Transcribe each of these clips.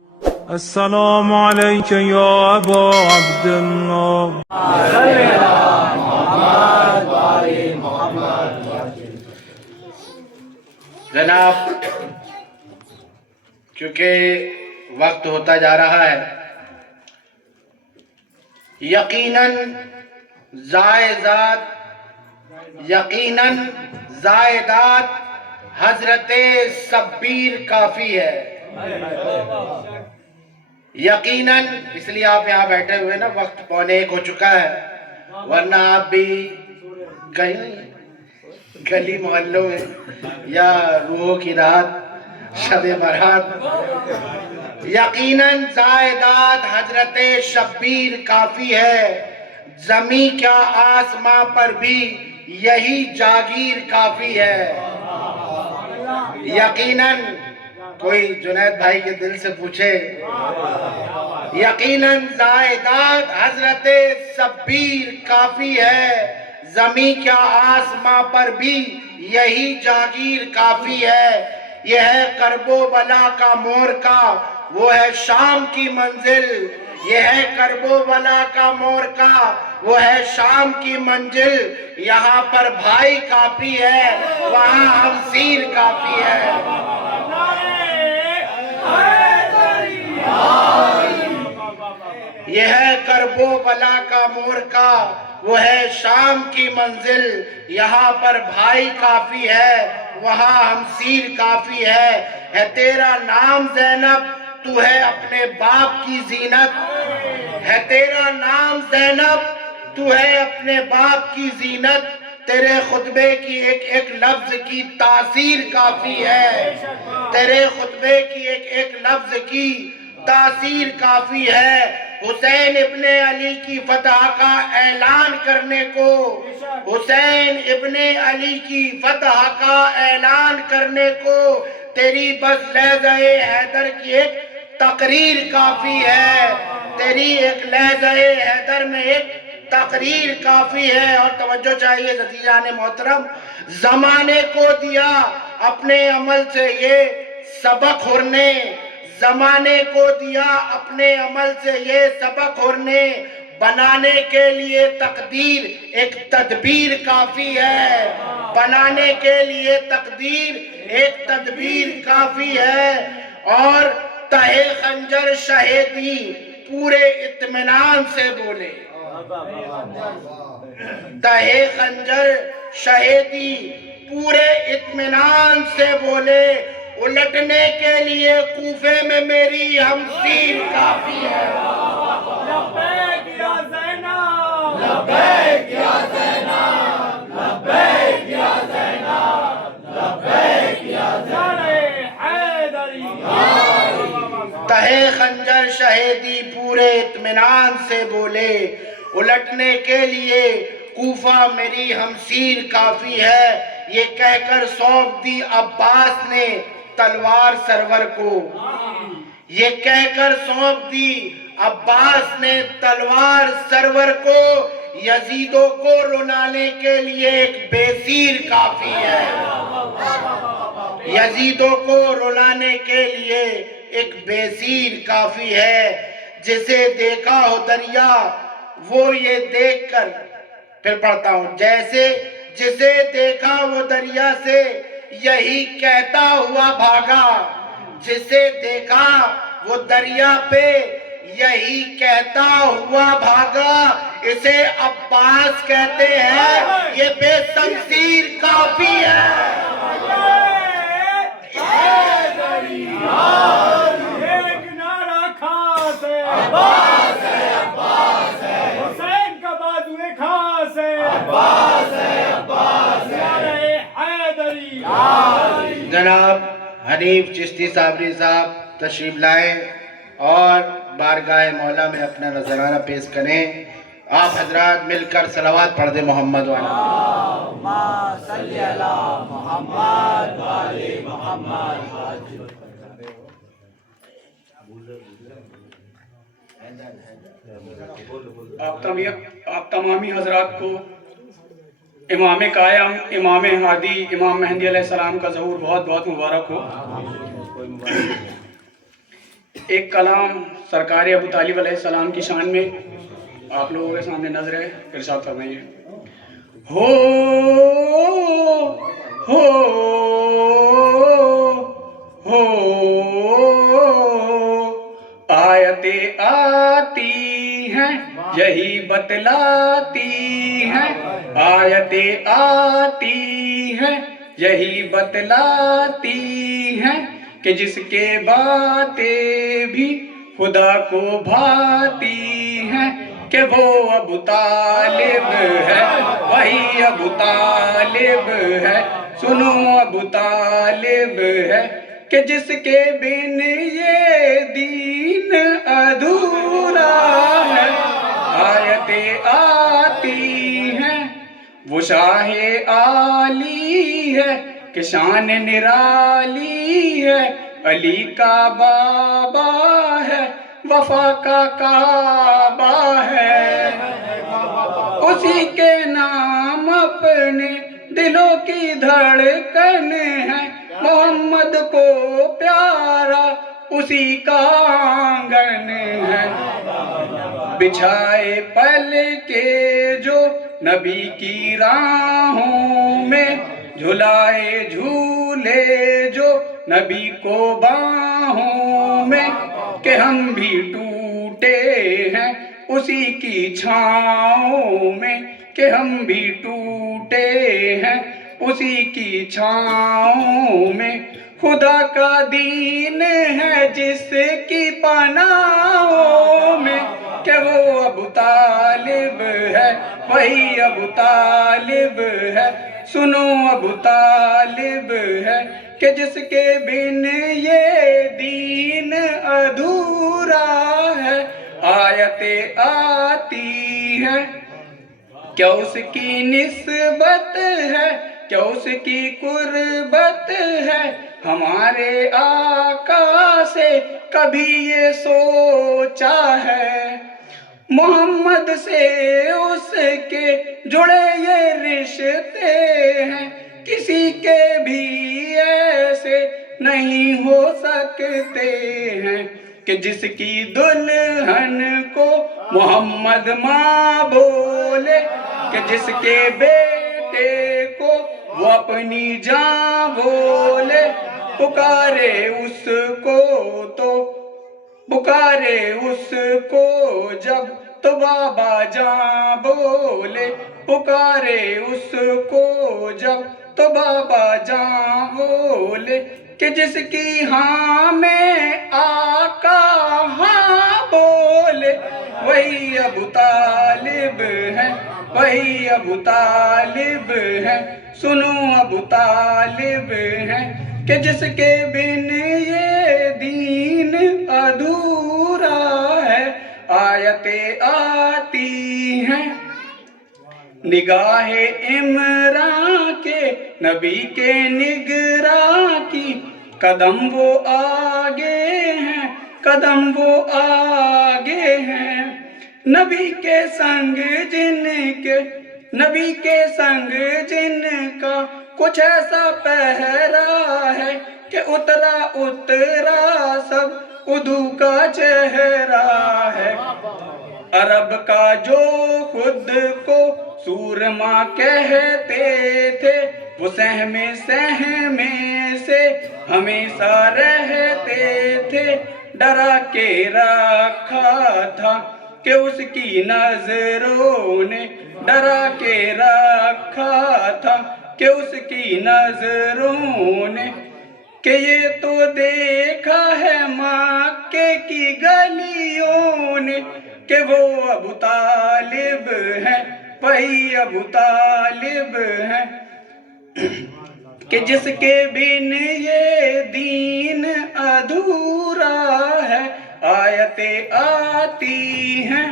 السلام عليك يا أبا عبد الله. جناب، کیونکہ وقت ہوتا جا رہا ہے، یقیناً زائدات حضرت شبیر کافی ہے۔ یقیناً اس لیے آپ یہاں بیٹھے ہوئے نا، وقت 1:15 ہو چکا ہے، ورنہ آپ بھی کہیں گلی محلوں میں یا روحوں کی رات، شب برات، یقیناً زائدات حضرت شبیر کافی ہے، زمین کیا آسمان پر بھی یہی جاگیر کافی ہے۔ یقیناً کوئی جنید بھائی کے دل سے پوچھے، یقیناً زائدات حضرت شبیر کافی ہے، زمین کیا آسمان پر بھی یہی جاگیر کافی ہے۔ یہ ہے کرب و بلا کا مورکا، وہ ہے شام کی منزل۔ یہ ہے کرب و بلا کا مورکا، وہ ہے شام کی منزل۔ یہاں پر بھائی کافی ہے، وہاں ہمسیر کافی ہے۔ یہ ہے کرب و بلا کا مورکا، وہ ہے شام کی منزل۔ یہاں پر بھائی کافی ہے، وہاں ہمسیر کافی ہے۔ ہے تیرا نام زینب، تو ہے اپنے باپ کی زینت۔ ہے تیرا نام زینب، تو ہے اپنے باپ کی زینت۔ تیرے خطبے کی ایک ایک لفظ کی تاثیر کافی ہے۔ تیرے خطبے کی ایک ایک لفظ کی تاثیر کافی ہے۔ حسین ابن علی کی فتح کا اعلان کرنے کو، حسین ابن علی کی فتح کا اعلان کرنے کو تیری بس لہجہ حیدر کی ایک تقریر کافی ہے۔ تیری ایک لہجہ حیدر میں ایک تقریر کافی ہے۔ اور توجہ چاہیے عزیزان محترم، زمانے کو دیا اپنے عمل سے یہ سبق ہرنے، زمانے کو دیا اپنے عمل سے یہ سبق ہرنے، بنانے کے لیے تقدیر ایک تدبیر کافی ہے۔ بنانے کے لیے تقدیر ایک تدبیر کافی ہے۔ اور تہے خنجر شہیدی پورے اطمینان سے بولے، تہے خنجر شہیدی پورے اطمینان سے بولے، الٹنے کے لیے کوفے میں میری ہمسیر کافی ہے۔ لبیک یا زینب، لبیک یا زینب، لبیک یا زینب، لبیک یا زینب۔ حیدری۔ تہے خنجر شہیدی پورے اطمینان سے بولے، الٹنے کے لیے کوفہ میری ہمسیر کافی ہے۔ یہ کہہ کر سونپ دی عباس نے تلوار سرور کو، یہ کہہ کر سونپ دی عباس نے تلوار سرور کو، یزیدوں کو رلانے کے لیے ایک بیسیر کافی ہے۔ یزیدوں کو رلانے کے لیے ایک بیسیر کافی ہے۔ جسے دیکھا ہو دریا وہ یہ دیکھ کر، پھر پڑھتا ہوں، جسے دیکھا وہ دریا سے یہی کہتا ہوا بھاگا، جسے دیکھا وہ دریا پہ یہی کہتا ہوا بھاگا، اسے عباس کہتے ہیں، یہ بے شمشیر کافی ہے۔ ایک نعرہ خاص ہے، عباس ہے، عباس ہے، حسین کا بازو خاص ہے، عباس ہے، عباس ہے، نعرہ حیدری۔ جناب حنیف چشتی صابری صاحب تشریف لائیں اور بارگاہ مولا میں اپنا نذرانہ پیش کریں۔ آپ حضرات مل کر صلوات پڑھ دیں محمد وعلی اللہم صلی علی محمد وعلی محمد۔ آپ تمامی حضرات کو امام قائم، امام ہادی، امام مہدی علیہ السلام کا ظہور بہت بہت مبارک ہو۔ ایک کلام سرکار ابو طالب علیہ السلام کی شان میں آپ لوگوں کے سامنے نظر ہے، ارشاد فرمائیے۔ ہو آیتیں آتی ہیں یہی بتلاتی ہیں، آیتیں آتی ہیں یہی بتلاتی ہیں کہ جس کے باتیں بھی خدا کو بھاتی ہیں کہ وہ ابو طالب ہے، وہی ابو طالب ہے، سنو ابو طالب ہے کہ جس کے بن یہ دین ادھورا ہے۔ آیتیں آتی ہیں وہ شاہ عالی ہے کہ شان نرالی ہے، علی کا بابا ہے، وفا کا کعبہ ہے، اسی کے نام اپنے دلوں کی دھڑکن ہے، محمد کو پیارا اسی کا آنگن ہے، بچھائے پل کے جو نبی کی راہوں میں، جھلائے جھولے جو نبی کو باہوں میں، کہ ہم بھی ٹوٹے ہیں اسی کی چھاؤں میں، کہ ہم بھی ٹوٹے ہیں اسی کی چھاؤں میں، خدا کا دین ہے جس کی پناہوں میں، کہ وہ ابو طالب ہے، وہی ابو طالب ہے، سنو ابو طالب ہے کہ جس کے بن یہ دین ادھورا ہے۔ آیتیں آتی ہیں کیا اس کی نسبت ہے، کیا اس کی قربت ہے، ہمارے آقا سے کبھی یہ سوچا ہے، محمد سے اس کے جڑے یہ رشتے ہیں، کسی کے بھی ایسے نہیں ہو سکتے ہیں، کہ جس کی دلہن کو محمد ماں بولے، کہ جس کے بیٹے کو وہ اپنی جان بولے، پکارے اس کو تو پکارے اس کو جب تو بابا جان بولے، پکارے اس کو جب تو بابا جان بولے، کہ جس کی ہاں میں آقا ہاں بولے، وہی ابو طالب ہے، وہی ابو طالب ہے، سنو ابو طالب ہے کہ جس کے بن یہ دین ادھورا ہے۔ آیتیں آتی ہیں نگاہ عمران کے نبی کے نگراں کی، قدم وہ آگے ہیں، قدم وہ آگے ہیں، نبی کے سنگ جن کے، نبی کے سنگ جن کا کچھ ایسا پہرا ہے کہ اترا اترا سب ادو کا چہرہ ہے، عرب کا جو خود کو سورما کہتے تھے، وہ سہمے سہمے سے ہمیشہ رہتے تھے، ڈرا کے رکھا تھا کہ اس کی نظروں نے، ڈرا کے رکھا تھا کہ اس کی نظروں نے، کہ یہ تو دیکھا ہے مکے کی گلیوں نے، کہ وہ ابو طالب ہے، وہی ابو طالب ہے، کہ جس کے بن یہ دین ادھورا ہے۔ آیتیں آتی ہیں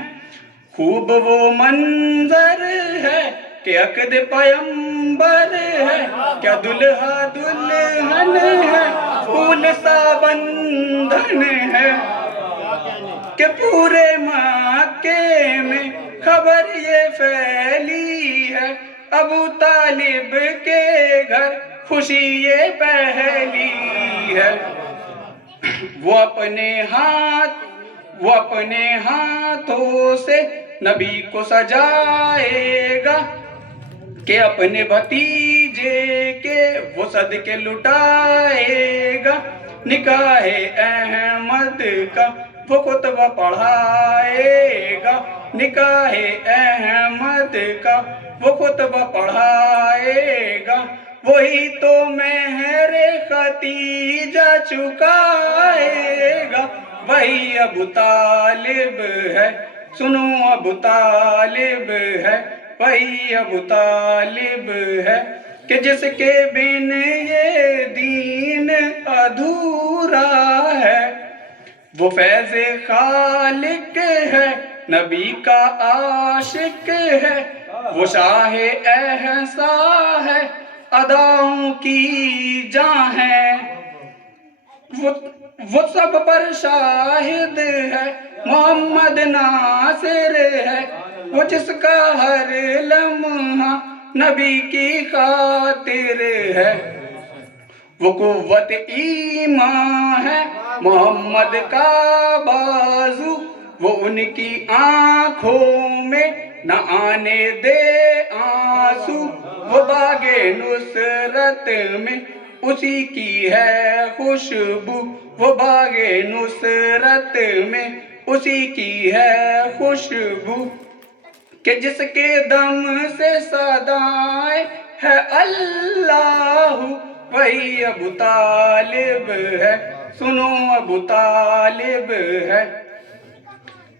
خوب وہ منظر ہے کہ عقد پیمبر ہے، کیا دلہا دلہن ہے، پھول سا بندھن ہے، کہ پورے مکے میں خبر یہ پھیلی ہے، ابو طالب کے گھر خوشی یہ پہلی ہے۔ وہ اپنے ہاتھوں سے نبی کو سجائے گا کہ اپنے بھتیجے کے وہ صدقے لٹائے گا، نکاح احمد کا وہ خطبہ پڑھائے گا، نکاح احمد کا وہ خطبہ پڑھائے گا، وہی تو مہر ختیجہ چکائے گا، وہی ابو طالب ہے، سنو ابو طالب ہے، وہی ابو طالب ہے کہ جس کے بن یہ دین ادھورا ہے، وہ فیض خالق ہے، نبی کا عاشق ہے، وہ شاہ احسا ہے، اداؤں کی جاں ہے، وہ سب پر شاہد ہے، محمد ناصر ہے، وہ جس کا ہر لمحہ نبی کی خاطر ہے، وہ قوت ایمان ہے، محمد کا بازو، وہ ان کی آنکھوں میں نہ آنے دے آنسو، وہ باغ نصرت میں اسی کی ہے خوشبو، وہ باغ نصرت میں اسی کی ہے خوشبو، کہ جس کے دم سے صدائیں ہے اللہ، وہی ابو طالب ہے، سنو ابو طالب ہے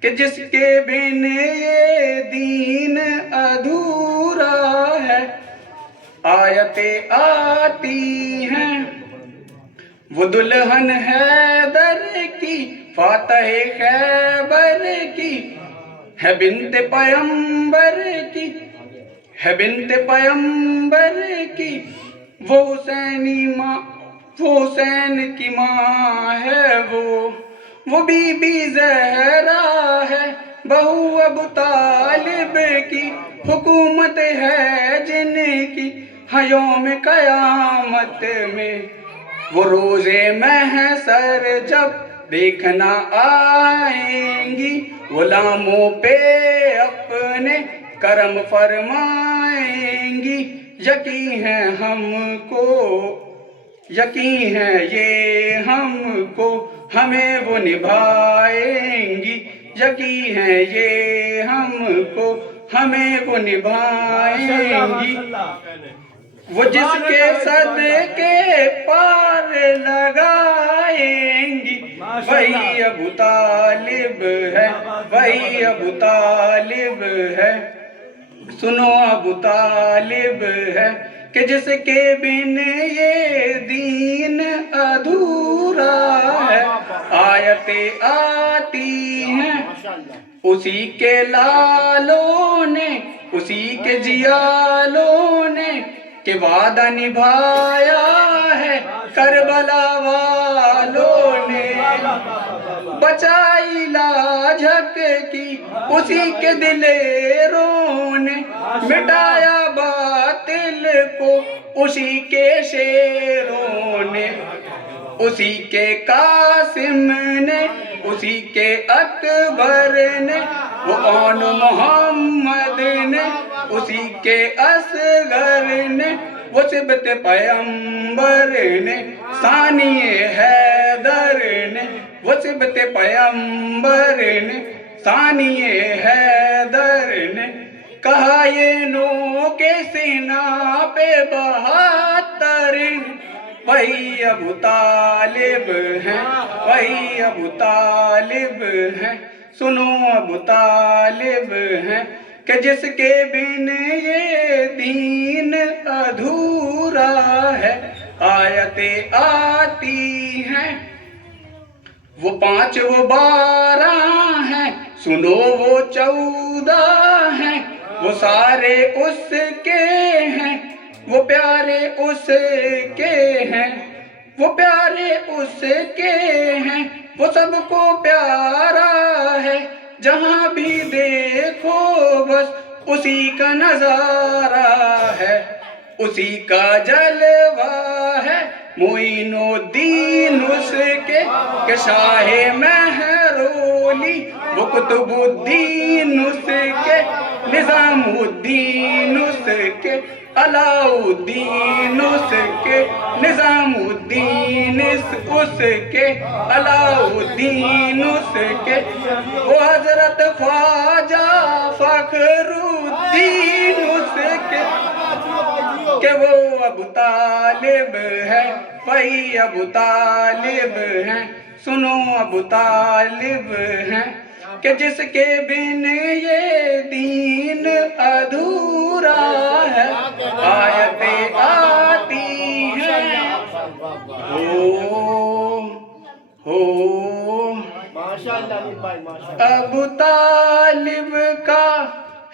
کہ جس کے بن یہ دین ادھورا ہے، آیتیں آتی ہیں وہ دلہن حیدر کی، فاتح خیبر کی، ہے بنت پیمبر کی، ہے بنت پیمبر کی، وہ حسین کی ماں ہے، وہ بی بی زہرا ہے، بہو ابو طالب کی، حکومت ہے جن کی یوم قیامت میں، وہ روز محشر جب دیکھنا آئیں گی، غلاموں پہ اپنے کرم فرمائیں گی، یقین ہے ہم کو، یقین ہے یہ ہم کو، ہمیں وہ نبھائیں گی، یقین ہے یہ ہم کو، ہمیں وہ نبھائیں گی، وہ جس کے صدقے پار لگائیں گی، وہی ابو طالب ہے، وہی ابو طالب ہے، سنو ابو طالب ہے کہ جس کے بن یہ دین ادھورا ہے، آیتیں آتی ہیں اسی کے لالوں نے، اسی کے جیالوں نے، کہ وعدہ نبھایا ہے کربلا والوں نے، بچائی لاجھک کی اسی کے دلیروں نے، مٹایا باطل کو اسی کے شیروں نے، اسی کے قاسم نے، اسی کے اکبر نے، وہ آن محمد نے، اسی کے اصغر نے، وہ صبت پیمبر نے، ثانی حیدر نے، وہ صبت پیمبر نے، ثانی حیدر نے، کہا یہ نو کے سینہ پہ 72، وہی ابو طالب ہیں، وہی ابو طالب ہیں، سنو ابو طالب ہیں کہ جس کے بن یہ دین ادھورا ہے، آیتیں آتی ہیں وہ 5 وہ 12 ہیں، سنو وہ 14 ہیں، وہ سارے اس کے ہیں، وہ پیارے اس کے ہیں، وہ پیارے اس کے ہیں، وہ سب کو پیارا ہے، جہاں بھی دیکھو بس اسی کا نظارہ ہے، اسی کا جلوہ ہے، معین الدین اس کے شاہ مہرولی، وہ قطب الدین اس کے، نظام الدین اس کے، علاء الدین اس کے، نظام الدین اس کے، علاء الدین اس کے، وہ حضرت خواجہ فخر الدین اس کے، کہ وہ ابو طالب ہے، وہی ابو طالب ہیں، سنو ابو طالب ہیں، کہ جس کے بن یہ دین ادھورا ہے، آیتیں آتی ہیں ابو طالب کا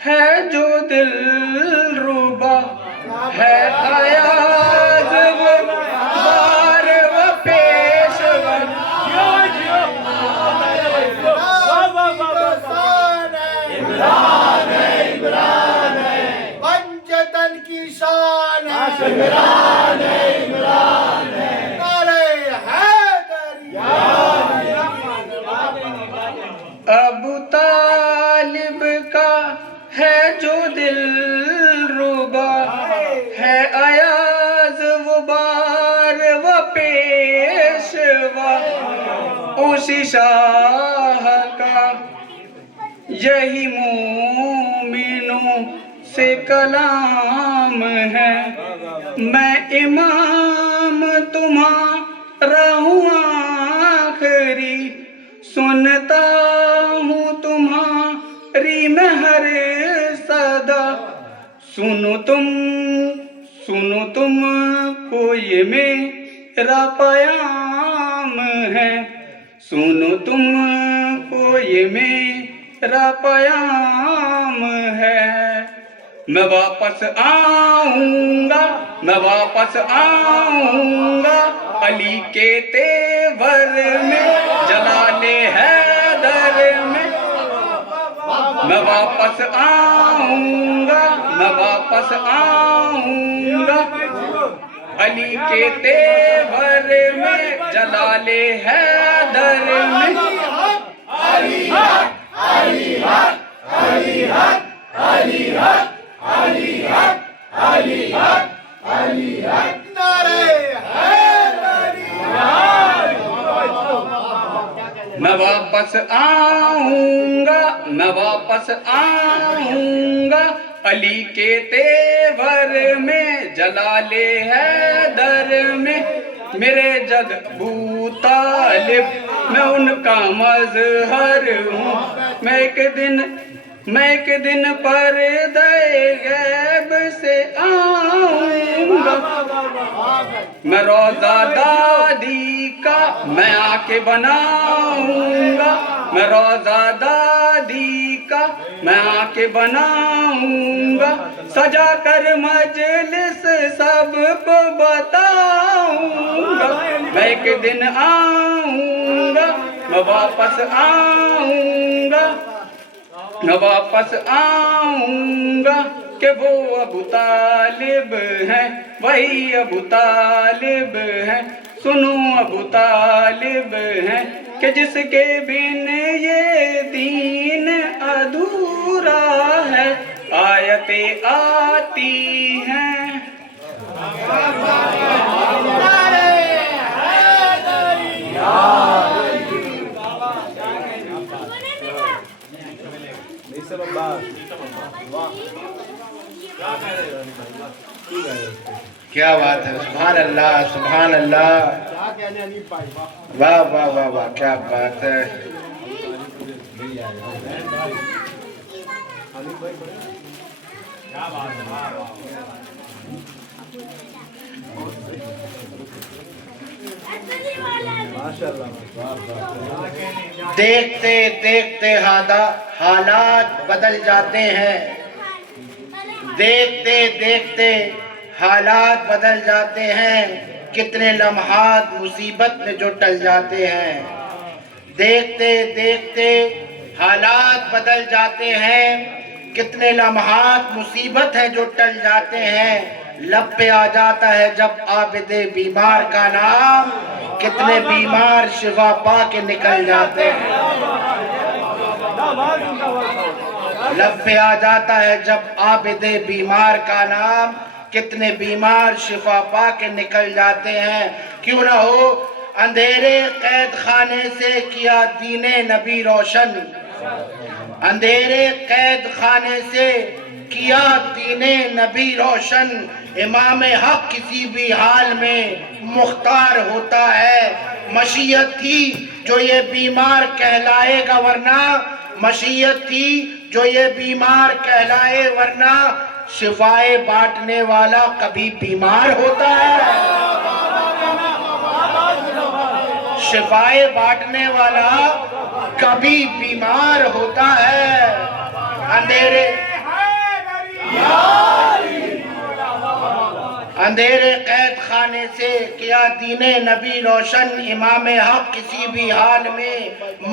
ہے جو دل ربا، ہے ایاز و بار و پیشور، پنجتن کی شان ہے، عمران ہے، نعرہ حیدری، ابو طالب کا ہے جو دل ربا، ہے ایاز و بار و پیشوا، اسی شاہ کا یہی مومنوں سے کلام ہے، میں امام تمہارا ہوں آخری، سنتا ہوں تمہاری میں ہر صدا، سنو تم کو یہ میرا پیام ہے، سنو تم کو یہ میرا پیام ہے، میں واپس آؤں گا، میں واپس آؤں گا، علی کے تیور میں، جلال حیدر میں، میں واپس آؤں گا، میں واپس آؤں گا، علی کے تیور میں، جلال حیدر میں، علی حق، علی حق، علی حق، علی حق، علی حق، علی حق، علی حق، نعرہ حیدری، میں واپس آؤں گا، میں واپس آؤں گا، علی کے تیور میں، جلال حیدر میں، میرے جد ابو طالب میں ان کا مظہر ہوں، میں ایک دن پردہ غیب سے آؤں گا، میں روضہ دادی کا میں آ کے بناؤں گا، میں روضہ دادی کا میں آ کے بناؤں گا، سجا کر مجلس سب کو بتاؤں گا، میں ایک دن آؤں گا، میں واپس آؤں گا، میں واپس آؤں گا، کہ وہ ابو طالب ہیں، وہی ابو طالب ہیں، سنو ابو طالب ہیں، کہ جس کے بن یہ دین ادھورا ہے، آیتیں آتی ہیں کیا بات ہے، سبحان اللہ، سبحان اللہ، واہ واہ واہ واہ، کیا بات ہے۔ دیکھتے دیکھتے حالات بدل جاتے ہیں، دیکھتے دیکھتے حالات بدل جاتے ہیں، کتنے لمحات مصیبت میں جو ٹل جاتے ہیں، دیکھتے دیکھتے حالات بدل جاتے ہیں، کتنے لمحات مصیبت ہیں جو ٹل جاتے ہیں، لب پہ آ جاتا ہے جب عابد بیمار کا نام، کتنے بیمار شفا پا کے نکل جاتے ہیں۔ لب پہ آ جاتا ہے جب عابد بیمار کا نام، کتنے بیمار شفا پا کے نکل جاتے ہیں۔ کیوں نہ ہو اندھیرے قید خانے سے کیا دین نبی روشن، اندھیرے قید خانے سے کیا دین نبی روشن، امام حق کسی بھی حال میں مختار ہوتا ہے۔ مشیت تھی جو یہ بیمار کہلائے گا ورنہ، مشیت تھی جو یہ بیمار کہلائے ورنہ، شفائے بانٹنے والا کبھی بیمار ہوتا ہے؟ شفائے بانٹنے والا کبھی بیمار ہوتا ہے۔ اندھیرے قید خانے سے کیا دین نبی روشن، امام حق کسی بھی حال میں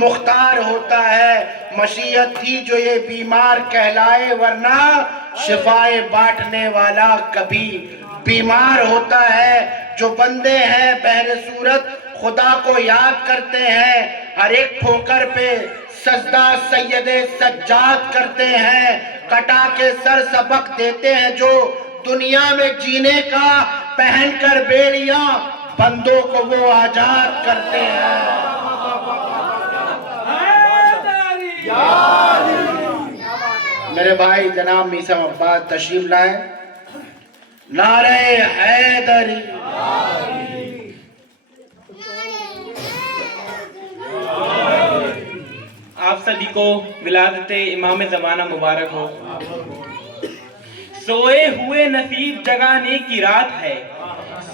مختار ہوتا ہے۔ مشیت تھی جو یہ بیمار کہلائے ورنہ، شفائے بانٹنے والا کبھی بیمار ہوتا ہے۔ جو بندے ہیں بہر صورت خدا کو یاد کرتے ہیں، ہر ایک ٹھوکر پہ سجدہ سید سجاد کرتے ہیں، کٹا کے سر سبق دیتے ہیں جو دنیا میں جینے کا، پہن کر بیڑیاں بندوں کو وہ آزاد کرتے ہیں۔ میرے بھائی جناب میثم عباس تشریف لائیں۔ نعرہ حیدری، آپ سبھی کو ولادت امام زمانہ مبارک ہو۔ سوئے ہوئے نصیب جگانے کی رات ہے،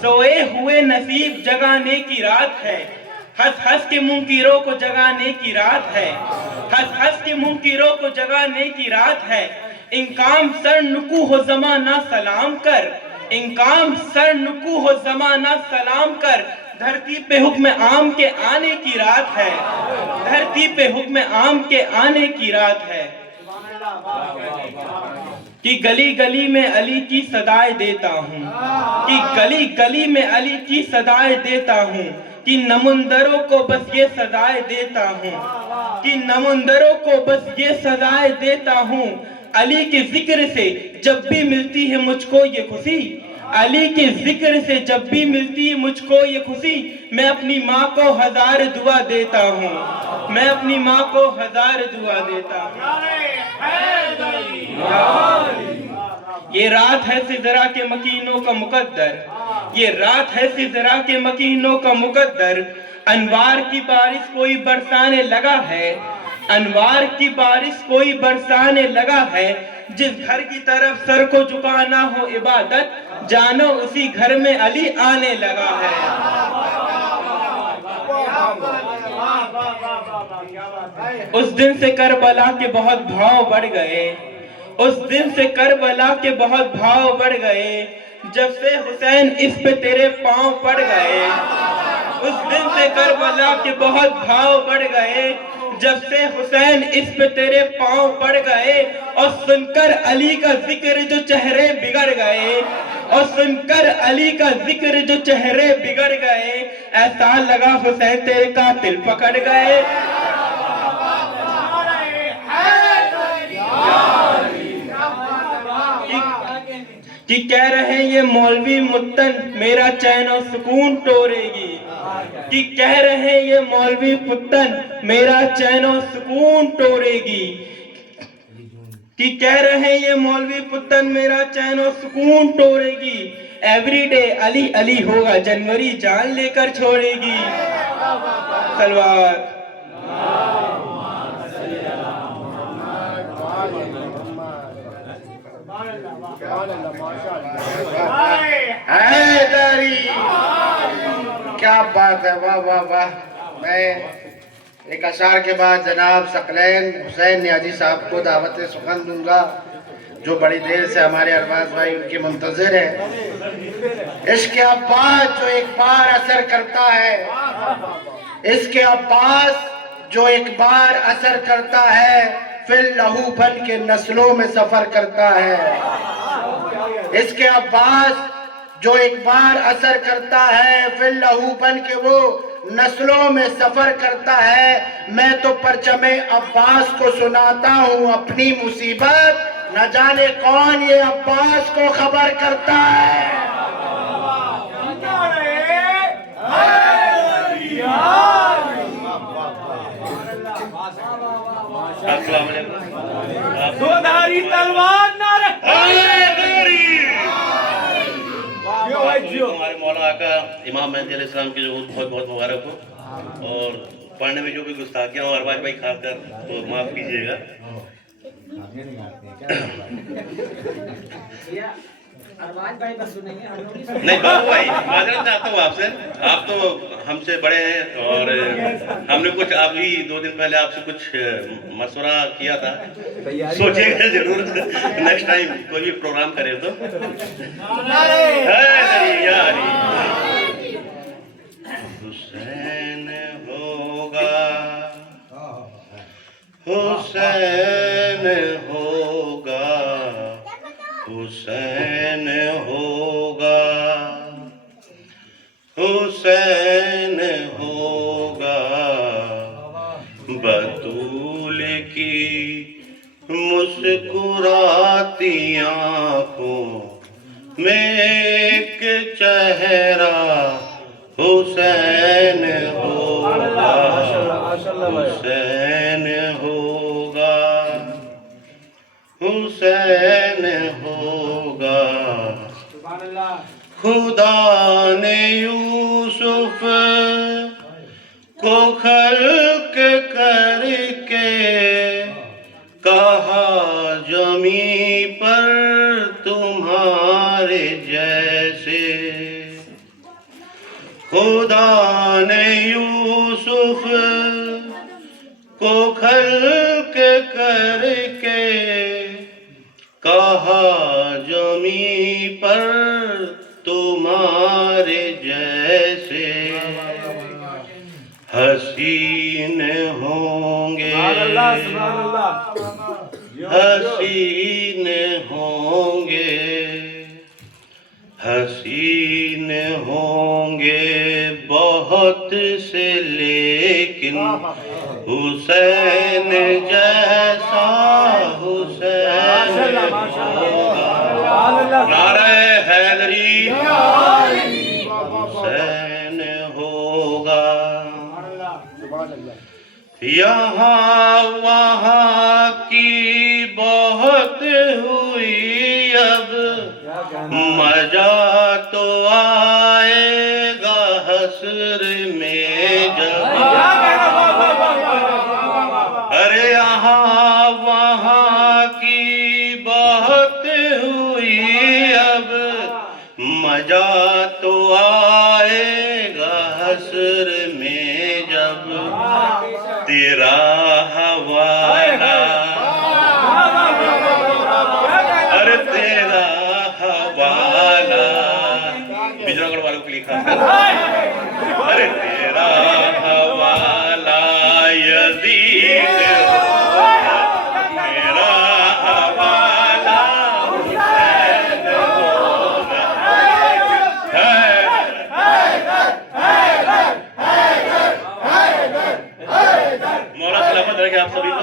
سوئے ہوئے نصیب جگانے کی رات ہے، ہنس ہنس کے منکروں کو جگانے کی رات ہے، ہنس ہنس کے منکروں کو جگانے کی رات ہے۔ انکام سر نکو ہو زمانہ سلام کر، انکام سر نکو ہو زمانہ سلام کر، دھرتی پہ حکم عام کے آنے کی رات ہے، دھرتی پہ حکم عام کے آنے کی رات ہے۔ کہ گلی گلی میں علی کی صدائے دیتا ہوں، کہ گلی گلی میں علی کی صدائے دیتا ہوں، کہ نمندروں کو بس یہ سزائے دیتا ہوں، کہ نمندروں کو بس یہ سزائے دیتا ہوں۔ علی کے ذکر سے جب بھی ملتی ہے مجھ کو یہ خوشی، علی کے ذکر سے جب بھی ملتی ہے مجھ کو یہ خوشی، میں اپنی ماں کو ہزار دعا دیتا ہوں، میں اپنی ماں کو ہزار دعا دیتا ہوں۔ یہ رات ہے سدرا کے مکینوں کا مقدر، یہ رات ہے سدرا کے مکینوں کا مقدر، انوار کی بارش کوئی برسانے لگا ہے، انوار کی بارش کوئی برسانے لگا ہے، جس گھر کی طرف سر کو جھکانا ہو عبادت، جانو اسی گھر میں علی آنے لگا ہے۔ اس دن سے کربلا کے بہت بھاؤ بڑھ گئے، اس دن سے کربلا کے بہت بھاؤ بڑھ گئے، جب سے حسین اس پہ تیرے پاؤں پڑ گئے، اس دن سے کربلا کے بہت بھاؤ بڑھ گئے، جب سے حسین اس پہ تیرے پاؤں پڑ گئے، اور سن کر علی کا ذکر جو چہرے بگڑ گئے، اور سن کر علی کا ذکر جو چہرے بگڑ گئے، ایسا لگا حسین تیرے قاتل پکڑ گئے۔ کہ کہہ رہے یہ مولوی متن میرا چین و سکون توڑے گی، کہ کہہ رہے یہ مولوی متن میرا چین و سکون توڑے گی، کہ کہہ رہے یہ مولوی پتن میرا چین و سکون توڑے گی، ایوری ڈے علی علی ہوگا جنوری جان لے کر چھوڑے گی۔ سلوات۔ حیدری، کیا بات ہے، واہ واہ واہ۔ میں ایک اشعار کے بعد جناب ثقلین حسین نیازی صاحب کو دعوت سخن دوں گا، جو بڑی دیر سے ہمارے ارباز بھائی ان کے منتظر ہیں۔ عشق عباس جو ایک بار اثر کرتا ہے، عشق عباس جو ایک بار اثر کرتا ہے، پھر لہو بن کے نسلوں میں سفر کرتا ہے۔ اس کے عباس جو ایک بار اثر کرتا ہے پھر لہو بن کے وہ نسلوں میں سفر کرتا ہے. میں تو پرچم عباس کو سناتا ہوں اپنی مصیبت, نہ جانے کون یہ عباس کو خبر کرتا ہے. السلام علیکم. دو دھاری تلوار نہ رکھو. ہمارے مولا آقا امام مہدی علیہ السلام کی ظہور بہت بہت مبارک ہو, اور پڑھنے میں جو بھی گستاخیاں ہوں ارباز بھائی کھا کر تو معاف کیجیے گا. نہیں بابو بھائی معذرت چاہتا ہوں آپ سے, آپ تو ہم سے بڑے ہیں اور ہم نے کچھ ابھی 2 دن پہلے آپ سے کچھ مشورہ کیا تھا, سوچیے گا ضرور نیکسٹ ٹائم کوئی بھی پروگرام کرے تو. حسین ہوگا, حسین ہوگا, حسین ہوگا, حسین ہوگا. بطول کی مسکراتی آنکھوں میں ایک چہرہ حسین ہوگا, حسین ہوگا, حسین ہوگا. خدا نے یوسف کو خلق کر کے کہا زمین پر تمہارے جیسے. خدا نے یوسف کو خلق کر کے کہا زمین پر تمہارے جیسے. حسین ہوں گے, حسین ہوں گے, حسین ہوں گے بہت سے لیکن حسین جیسا حسین ہوگا. نعرہ حیدری حسین ہوگا. یہاں وہاں کی بہت ہوئی, اب مزہ تو آئے گا حشر میں جب. ارے یہاں وہاں کی بہت ہوئی, اب مزہ تو آئے گا حشر میں جب. تیرا حوالہ, ارے تیرا حوالہ بجرا گڑھ والوں کو لکھا, ارے تیرا حوالہ یزید, میرا حوالہ حسین ہوگا. مولا سلامت رکھے آپ سبھی کو.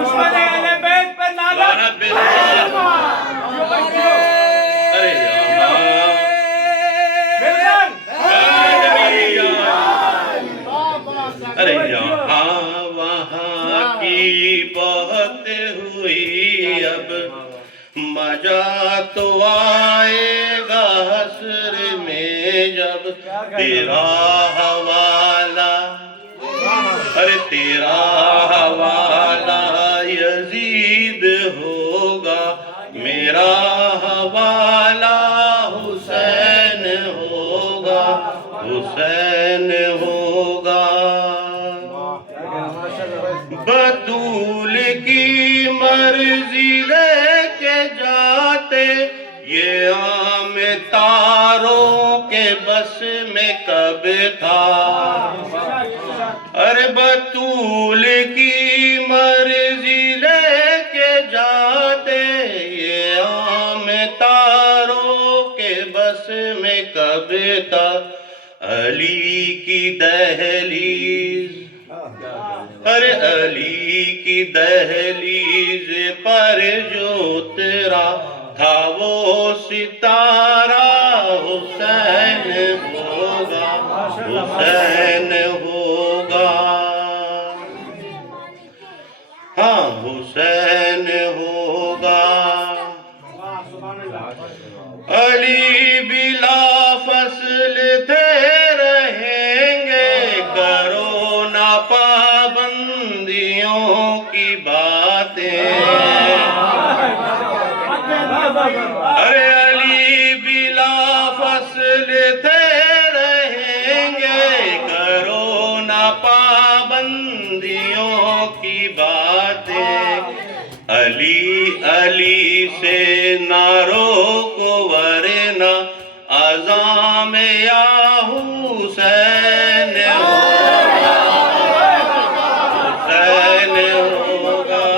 دشمن اہل بیت پر لعنت. ارے ارے یہاں وہاں کی بہت ہوئی, اب مزہ تو آئے گا حشر میں جب. تیرا حوالہ, ارے تیرا حوالہ یزید ہوگا, میرا حوالہ حسین ہوگا, حسین ہوگا. بطول کی مرضی لے کے جاتے یہ عام تاروں کے بس میں کب تھا. ارے بطول کی مرضی لے کے جاتے یہ عام تاروں جب تک علی کی دہلیز، ارے علی کی دہلیز پر جو اترا تھا وہ ستارہ حسین ہوگا، حسین ہوگا، ہاں حسین ہوگا۔ علی بلا فصل تھے رہیں گے، کرو نہ پابندیوں کی باتیں، ارے علی بلا فصل تھے رہیں گے، کرو نہ پابندیوں کی باتیں، علی علی سے نہ روکو ورنہ عزام یا حسین ہوگا، حسین ہوگا،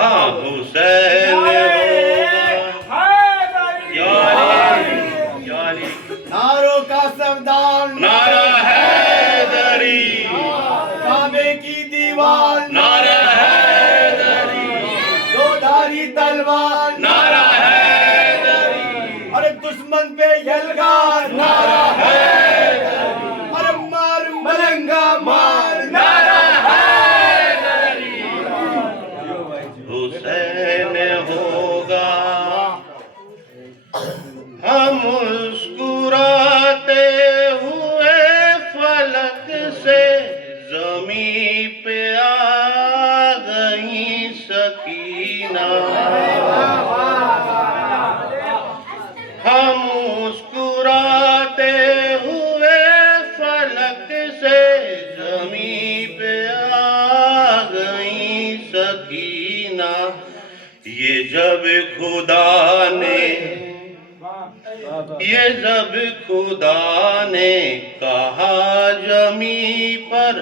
ہاں حسین ہوگا، یا علی یا علی، ناروں کا سردار نعرہ حیدری، کعبے کی دیوار نعرہ حیدری، دو دھاری تلوار نعرہ حیدری، اور دشمن پہ یلغار نعرہ حیدری، اور مار ملنگا مار نعرہ حیدری، حسین ہوگا۔ ہم مسکراتے ہوئے فلک سے زمین پہ آ گئی سکینہ، ہم مسکراتے ہوئے فلک سے زمین پہ آ گئی سکینہ، یہ جب خدا نے، یہ جب خدا نے کہا زمین پر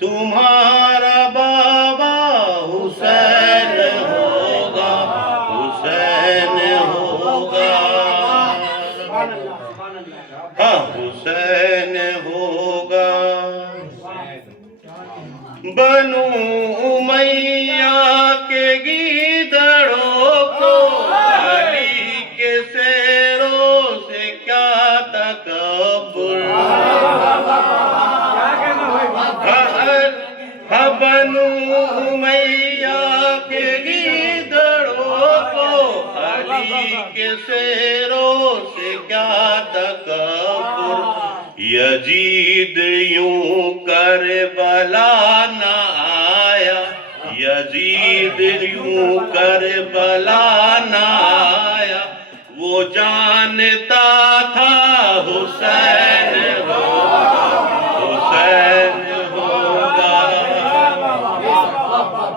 تمہارا بابا حسین ہوگا، حسین ہوگا، ہاں حسین ہوگا۔ بنو امیہ کے گیدڑوں کو علی کے سیروں سے کیا تکبر، بنو امیہ کے گیدڑوں کو علی کے سیروں سے کیا تکبر، یزید یوں کربلا نہ آیا، یزید یوں کربلا نہ آیا، وہ جانتا تھا حسین ہوگا، حسین ہوگا،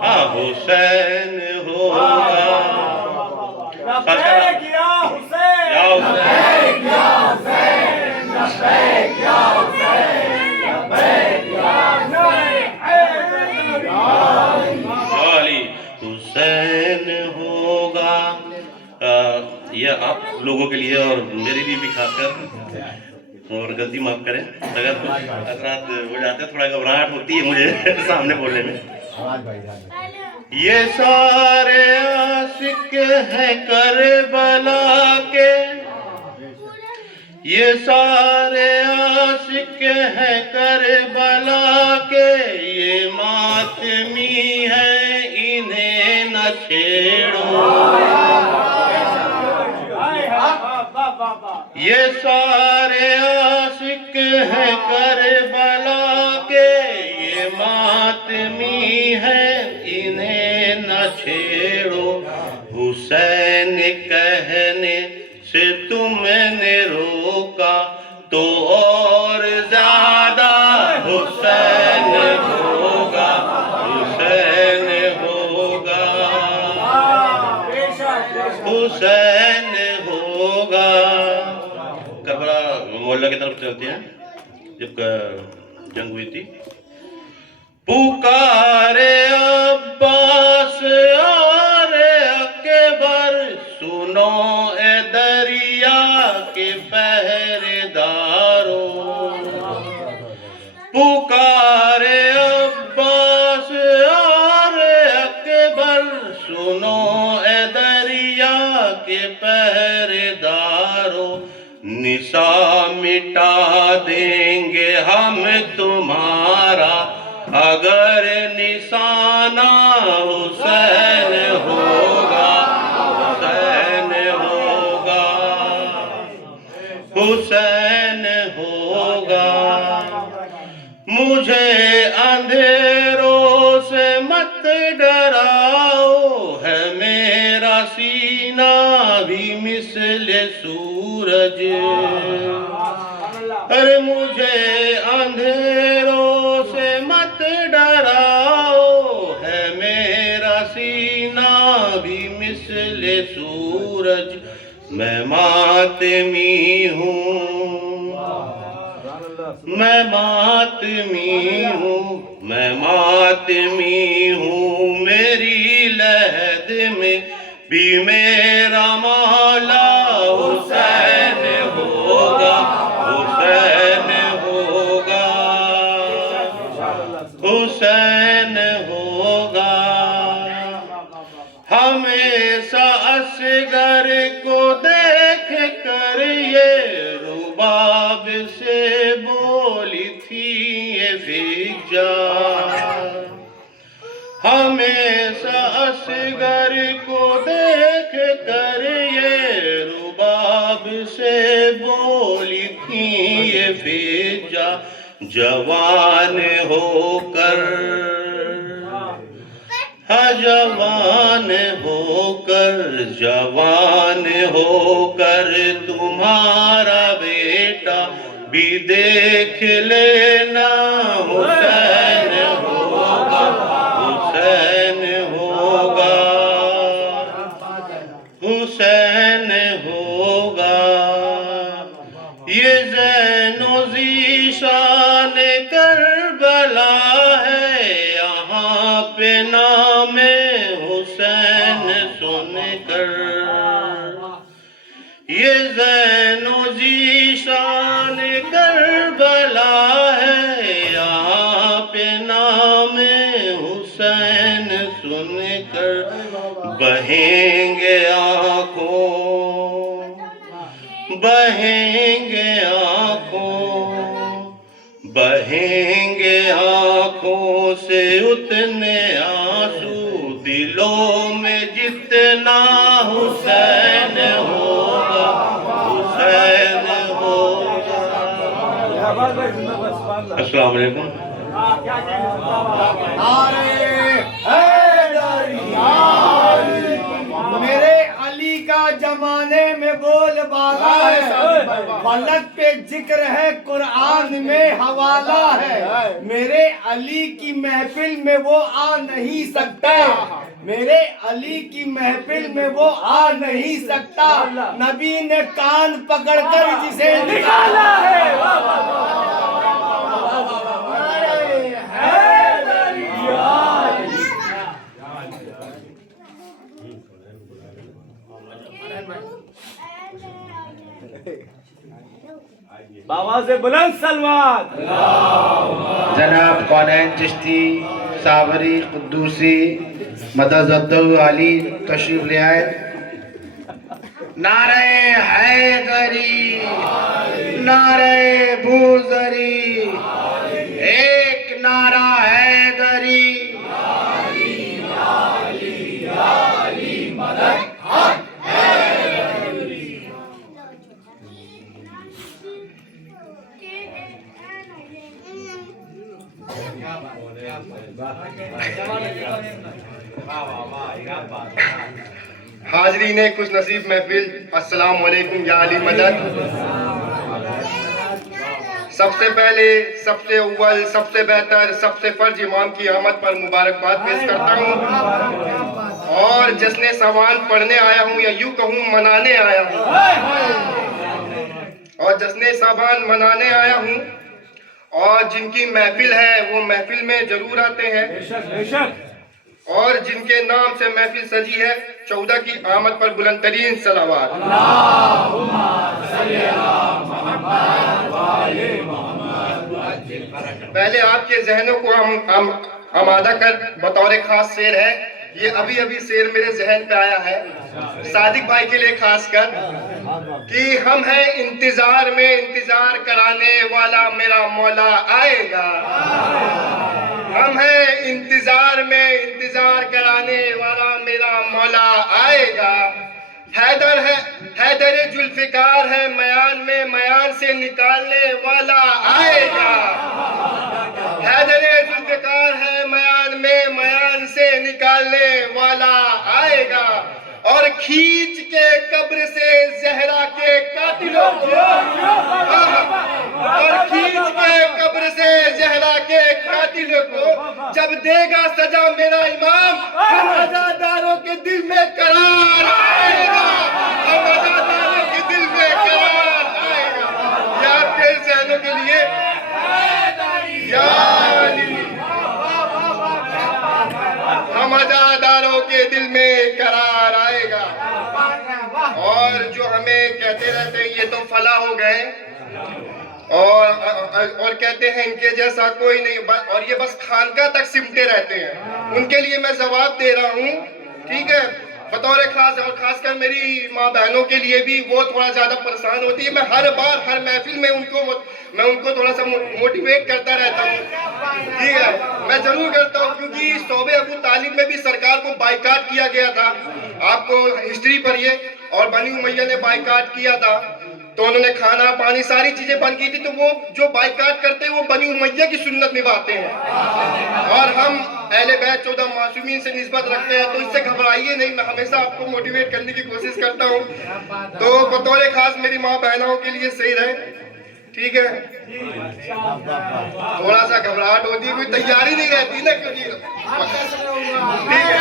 ہاں حسین ہوگا، لبیک یا حسین، یا حسین، لبیک یا حسین، لبیک یا حسین، علی حسین ہوگا۔ یہ آپ لوگوں کے لیے اور میرے لیے بھی خاص کر، اور غلطی معاف کریں اگر کچھ اثرات ہو جاتے ہیں، تھوڑا گھبراہٹ ہوتی ہے مجھے سامنے بولنے میں۔ یہ سارے عاشق ہیں کربلا کے، یہ سارے عاشق ہیں کربلا کے، یہ ماتمی ہیں انہیں نہ چھیڑو، یہ سارے عاشق ہیں کربلا کے، یہ ماتمی ہیں انہیں نہ چھیڑو، حسین کہنے سے تم نے روکا تو اور زیادہ حسین ہوگا، حسین ہوگا، حسین ہوگا۔ کربلا محلہ کی طرف چلتے ہیں، جب جنگ ہوئی تھی، پکارے عباس اور اکبر، سنو اے دریا نساء مٹا دیں گے ہم تمہارا اگر نشانہ حسین ہوگا، حسین ہوگا، حسین ہوگا۔ مجھے اندھیروں سے مت ڈراؤ، ہے میرا سینہ بھی مثل سورج۔ ارے مجھے اندھیروں سے مت ڈراؤ، ہے میرا سینہ بھی مثل سورج۔ میں ماتمی ہوں، میں ماتمی ہوں، میں ماتمی ہوں، میری لحد میں بھی میرا مولا حسین ہوگا، حسین ہوگا، حسین ہوگا۔ ہمیشہ اصغر کو دیکھ کر یہ رباب سے بولی تھی یہ فجا، ہمیشہ اصغر کو دیکھ کر یہ رباب سے بولی تھی یہ فجا۔ جوان ہو کر، جوان ہو کر، جوان ہو کر تمہارا بیٹا بھی دیکھ لینا حسین ہوگا، حسین ہوگا، حسین ہوگا۔ یہ زین و ذیشان کربلا ہے، یہاں پہ نام حسین سن کر۔ یہ زین و ذیشان کربلا ہے، یہاں پہ نام حسین سن کر۔ بہیں گے آنکھوں، بہیں گے آنکھوں، بہیں گے آنکھوں سے اتنے آنسو، دلوں میں جتنا حسین ہوگا، حسین ہوگا۔ السلام علیکم۔ میرے علی کا زمانے میں بول بالا ہے، فلک پہ ذکر ہے قرآن میں حوالہ ہے۔ میرے علی کی محفل میں وہ آ نہیں سکتا، میرے علی کی محفل میں وہ آ نہیں سکتا، نبی نے کان پکڑ کر جسے نکالا ہے۔ بابا سے بلند سلوات۔ جناب کونین چشتی صابری قدوسی مدد علی تشریف لے آئے۔ نعرہ حیدری، نعرہ بوزری، ایک نعرہ حیدری۔ حاضرین خوش نصیب محفل، السلام علیکم یا علی مدد۔ سب سے پہلے، سب سے اول، سب سے بہتر، سب سے فرض امام کی آمد پر مبارکباد پیش کرتا ہوں، اور جشن سوان پڑھنے آیا ہوں یا یوں کہوں منانے آیا ہوں، اور جشن سوان منانے آیا ہوں، اور جن کی محفل ہے وہ محفل میں ضرور آتے ہیں، اور جن کے نام سے محفل سجی ہے 14 کی آمد پر بلند ترین صلوات۔ پہلے آپ کے ذہنوں کو ہم آمادہ کر بطور خاص شعر ہے یہ ابھی ابھی شعر میرے ذہن پہ آیا ہے صادق بھائی کے لیے خاص کر کہ ہم ہیں انتظار میں، انتظار کرانے والا میرا مولا آئے گا. ہم ہیں انتظار میں، انتظار کرانے والا میرا مولا آئے گا. حیدر ہے، حیدر ذوالفقار ہے میان میں، میان سے نکالنے والا آئے گا. حیدر ذوالفقار ہے میان میں، میان سے نکالنے والا آئے گا. اور کھینچ کے قبر سے زہرا کے قاتلوں کو، اور کھینچ کے قبر سے زہرا کے قاتلوں کو جب دے گا سزا میرا امام، ہم عزاداروں کے دل میں قرار آئے گا. ہم عزاداروں کے دل میں قرار آئے گا. یہ آپ کے ذہنوں کے لیے یا علی، ہم عزاداروں کے دل میں قرار آئے گا. اور جو ہمیں کہتے رہتے ہیں یہ تو فلاح ہو گئے اور کہتے ہیں ان کے جیسا کوئی نہیں، اور یہ بس خانقاہ تک سمٹے رہتے ہیں، ان کے لیے میں جواب دے رہا ہوں. ٹھیک ہے، بطور خاص اور خاص کر میری ماں بہنوں کے لیے بھی وہ تھوڑا زیادہ پریشان ہوتی ہے. میں ہر بار ہر محفل میں ان کو تھوڑا سا موٹیویٹ کرتا رہتا ہوں. ٹھیک ہے، میں ضرور کرتا ہوں کیونکہ صوبے ابو طالب میں بھی سرکار کو بائیکاٹ کیا گیا تھا. آپ کو ہسٹری پڑھیے، اور بنی امیہ نے بائیکاٹ کیا تھا تو انہوں نے کھانا پانی ساری چیزیں بند کی تھی. تو وہ جو بائیکاٹ کرتے ہیں وہ بنی امیہ کی سنت نبھاتے ہیں، اور ہم اہل بیت 14 معصومین سے نسبت رکھتے ہیں. تو اس سے گھبرائیے نہیں، میں ہمیشہ آپ کو موٹیویٹ کرنے کی کوشش کرتا ہوں. تو بطور خاص میری ماں بہنوں کے لیے صحیح رہے. ٹھیک ہے، تھوڑا سا گھبراہٹ ہوتی ہے، کوئی تیاری نہیں رہتی نا، کیونکہ ٹھیک ہے.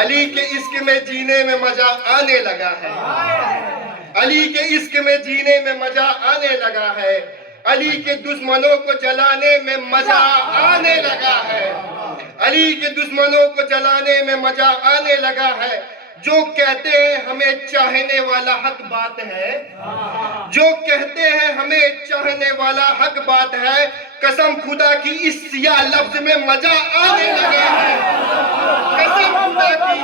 علی کے عشق میں جینے میں مزہ آنے لگا ہے. علی کے عشق میں جینے میں مزہ آنے لگا ہے. علی کے دشمنوں کو جلانے میں مزہ آنے لگا ہے. علی کے دشمنوں کو جلانے میں مزہ آنے لگا ہے. جو کہتے ہیں ہمیں چاہنے والا حق بات ہے، جو کہتے ہیں ہمیں چاہنے والا حق بات ہے، قسم خدا کی اس سیاہ لفظ میں مزہ آنے لگا ہے. قسم خدا کی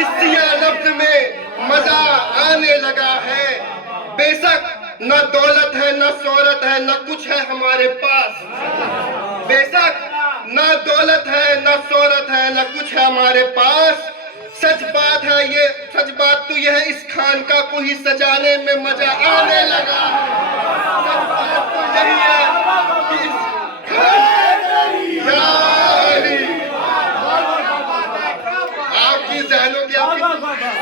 اس سیاہ لفظ میں مزہ آنے لگا ہے. بے شک نہ دولت ہے نہ شہرت ہے نہ کچھ ہے ہمارے پاس. بے شک نہ دولت ہے نہ شہرت ہے نہ کچھ ہے ہمارے پاس. سچ بات ہے یہ، سچ بات تو یہ ہے اس خانقاہ کو ہی سجانے میں مزہ آنے لگا. سچ بات تو یہی ہے کہ اس یا علی، آپ کی ذہنوں کی، آپ کی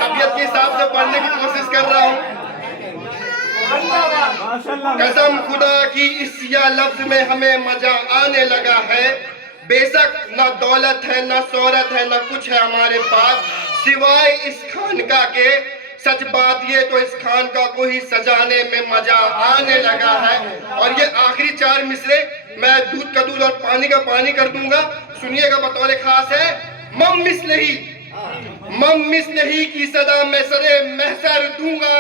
طبیعت کے حساب سے پڑھنے کی کوشش کر رہا ہوں. قسم خدا کی اس سیاہ لفظ میں ہمیں مزہ آنے لگا ہے. بے شک نہ دولت ہے نہ شہرت ہے نہ کچھ ہے ہمارے پاس سوائے اس خانقاہ کے. سچ بات یہ تو اس خانقاہ کو ہی سجانے میں مزہ آنے لگا ہے. اور یہ آخری 4 مصرے میں دودھ کا دودھ اور پانی کا پانی کر دوں گا، سنیے گا. بطور خاص ہے مم مثلہی کی صدا میں سرے محشر دوں گا.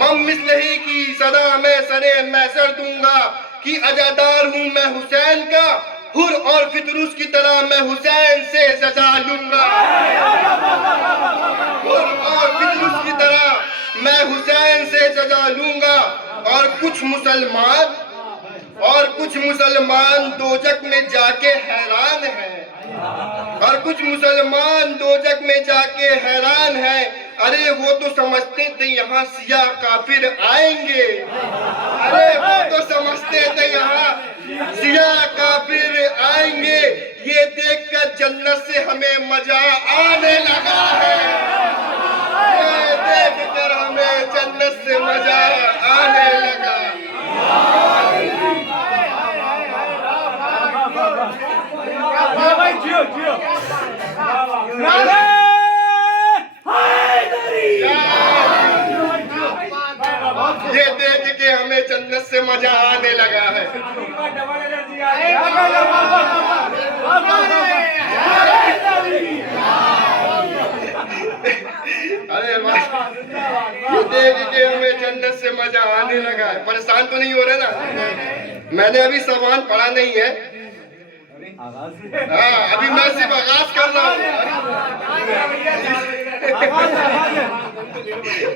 مم مثلہی کی صدا میں سرے محشر دوں گا. کہ عزادار ہوں میں حسین کا، حر اور فطروس کی طرح میں حسین سے سزا لوں گا. حر اور فطروس کی طرح میں حسین سے سزا لوں گا. اور کچھ مسلمان دوزخ میں جا کے حیران ہیں، اور کچھ مسلمان دوزخ میں جا کے حیران ہیں. ارے وہ تو سمجھتے تھے یہاں سیاہ کافر آئیں گے. ارے وہ تو سمجھتے تھے یہاں سیاہ کافر آئیں گے. یہ دیکھ کر جنت سے ہمیں مزہ آنے لگا ہے. یہ دیکھ کر ہمیں جنت سے مزہ آنے لگا. یہ دیکھ کے ہمیں جنت سے مزہ آنے لگا ہے. ارے یہ دیکھ کے ہمیں جنت سے مزہ آنے لگا ہے. پریشان تو نہیں ہو رہے نا؟ میں نے ابھی سوال پڑھا نہیں ہے. ہاں ابھی میں صرف آغاز کر رہا ہوں.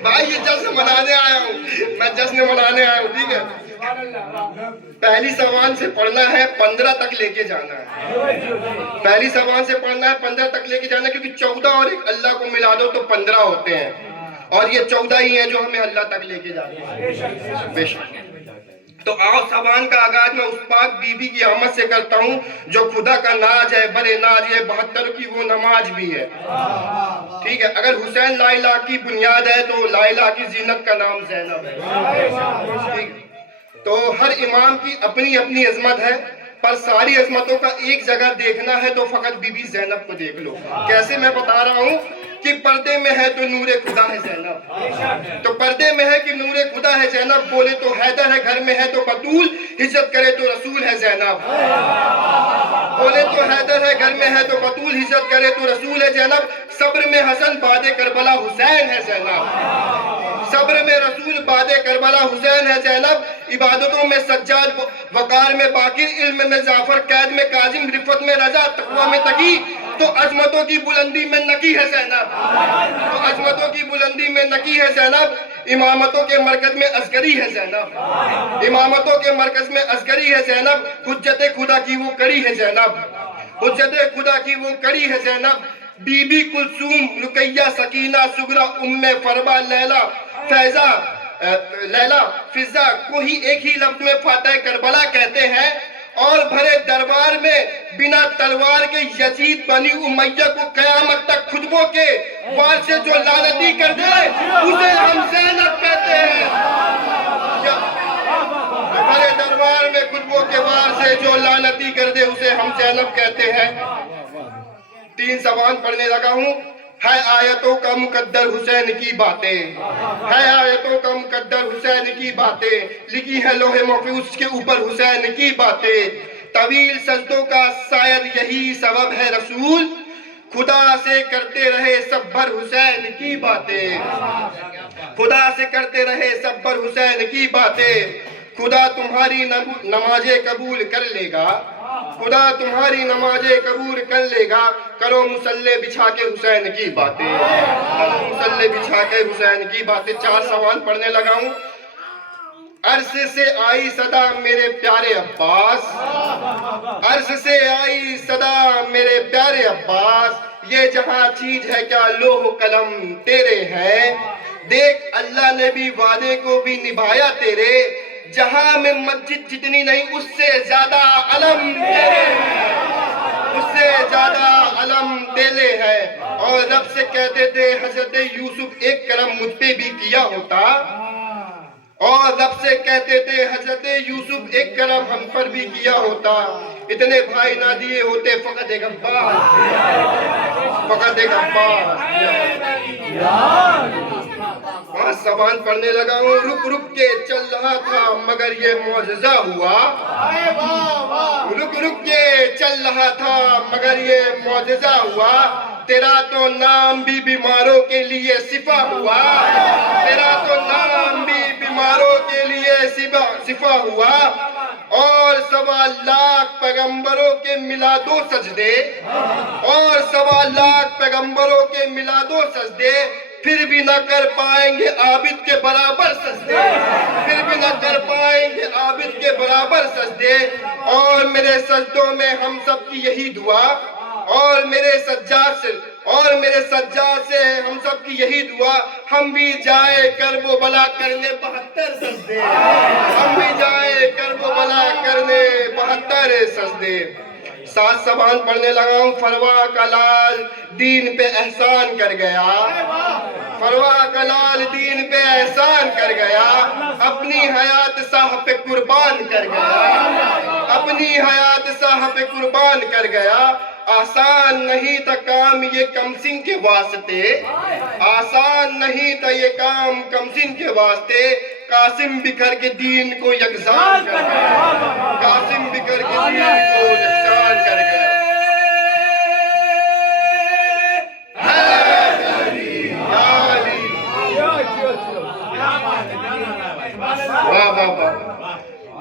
بھائی یہ جشن منانے آیا ہوں, میں جشن منانے آیا ہوں, ٹھیک ہے. پہلی زبان سے پڑھنا ہے 15 تک لے کے جانا ہے. پہلی زبان سے پڑھنا ہے 15 تک لے کے جانا ہے, کیونکہ 14 اور ایک اللہ کو ملا دو تو 15 ہوتے ہیں, اور یہ 14 ہی ہیں جو ہمیں اللہ تک لے کے جاتے ہیں. بے شک. تو آؤ زبان کا آغاز میں اس پاک بی بی کی آمد سے کرتا ہوں جو خدا کا ناج ہے, برے ناج ہے, 72 کی وہ نماز بھی ہے. ٹھیک ہے. اگر حسین لا الہ کی بنیاد ہے تو لا الہ کی زینت کا نام زینب ہے. ٹھیک. تو ہر امام کی اپنی اپنی عظمت ہے, پر ساری عظمتوں کا ایک جگہ دیکھنا ہے تو فقط بی بی زینب کو دیکھ لو. کیسے میں بتا رہا ہوں کہ پردے میں ہے تو نور خدا ہے زینب. تو پردے میں ہے کہ نور خدا ہے زینب, بولے تو حیدر ہے, گھر میں ہے تو بطول, ہجرت کرے تو رسول ہے زینب. بولے تو حیدر ہے, گھر میں ہے تو بطول, ہجرت کرے تو رسول ہے زینب. صبر میں حسن باد کربلا حسین ہے زینب. صبر میں رسول باد کربلا حسین ہے زینب. عبادتوں میں سجاد, وقار میں باقر, علم میں جعفر, قید میں کاظم, رفت میں رضا, تقوی میں تقی, تو عظمتوں کی بلندی میں نکی ہے زینب. تو عظمتوں کی بلندی میں نکی ہے زینب. امامتوں کے مرکز میں اصغری ہے زینب. امامتوں کے مرکز میں اصغری ہے زینب. حجت خدا کی وہ کڑی ہے زینب. حجت خدا کی وہ کڑی ہے زینب. بی بی کلثوم, رقیہ, سکینہ, سغرا, ام فربا, لیلا, فیضا, لیلا, فضا کو ہی ایک ہی لفظ میں فاتح کربلا کہتے ہیں. اور بھرے دربار میں بنا تلوار کے یزید بنی امیہ کو قیامت تک خطبوں کے وار سے جو لعنتی کر دے اسے ہم زینب کہتے ہیں. بھرے دربار میں خطبوں کے وار سے جو لعنتی کر دے اسے ہم زینب کہتے ہیں. 3 زبان پڑھنے لگا ہوں. ہے آیتوں کا مقدر حسین کی باتیں, ہے آیتوں کا مقدر حسین کی باتیں, لکھی ہے لوح محفوظ کے اوپر حسین کی باتیں. طویل سجدوں کا شاید یہی سبب ہے رسول, خدا سے کرتے رہے سب بھر حسین کی باتیں. خدا سے کرتے رہے سب بھر حسین کی باتیں. خدا تمہاری نمازیں قبول کر لے گا, خدا تمہاری نمازیں قبول کر لے گا. کرو مصلے بچھا کے حسین کی باتیں, کرو مصلے بچھا کے حسین کی باتیں. 4 سوال پڑھنے لگا ہوں. عرش سے آئی صدا میرے پیارے عباس, عرش سے آئی صدا میرے پیارے عباس, یہ جہاں چیز ہے کیا لوح قلم تیرے ہیں. دیکھ اللہ نے بھی وعدے کو بھی نبھایا تیرے, جہاں میں مسجد جتنی نہیں اس سے زیادہ علم تیرے ہیں, اس سے زیادہ علم تیرے ہے. اور رب سے کہتے تھے حضرت یوسف ایک کرم مجھ پہ بھی کیا ہوتا, اور رب سے کہتے تھے حضرت یوسف ایک کرم ہم پر بھی کیا ہوتا. اتنے بھائی نہ دیے ہوتے فقط ایک عباس, فقط ایک عباس. 5 زبان پڑھنے لگا ہوں. رک رک کے چل رہا تھا مگر یہ معجزہ ہوا, رک رک کے چل رہا تھا مگر یہ معجزہ ہوا. تیرا تو نام بھی بیماروں کے لیے شفا ہوا, تیرا تو نام بھی بیماروں کے لیے شفا ہوا. اور 1.25 لاکھ پیغمبروں کے میلاد و سجدے, اور 1.25 لاکھ پیغمبروں کے میلاد و سجدے, پھر بھی نہ کر پائیں گے عابد کے برابر سجدے, پھر بھی نہ کر پائیں گے عابد کے برابر سجدے. اور میرے سجدوں میں ہم سب کی یہی دعا, اور میرے سجاد سے ہم سب کی یہی دعا, ہم بھی جائے کرب و بلا کرنے 72 سجدے, ہم بھی جائے کرب و بلا کرنے 72 سجدے. 7 زبان پڑھنے لگا ہوں. فروا کا لال دین پہ احسان کر گیا, فروا کا لال دین پہ احسان کر گیا, اپنی حیات صاحب پہ قربان کر گیا, اپنی حیات صاحب پہ قربان کر گیا. آسان نہیں تھا کام یہ کمسن کے واسطے, آسان نہیں تھا یہ کام کمسن کے واسطے. قاسم بکھر کے دین کو یکساں کر گیا, قاسم بکھر کے دین کو یکساں کر گیا. واہ واہ واہ.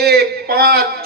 1, 5,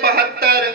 72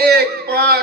1, 5,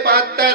72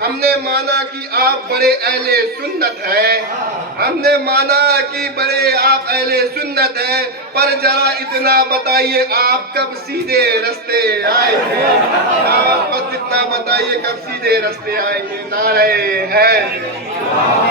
ہم نے مانا کہ آپ بڑے اہل سنت ہیں، ہم نے مانا کہ بڑے آپ اہل سنت ہیں، پر ذرا اتنا بتائیے آپ کب سیدھے رستے آئیں گے؟ آپ بس اتنا بتائیے کب سیدھے رستے آئیں گے؟ نعرہ ہے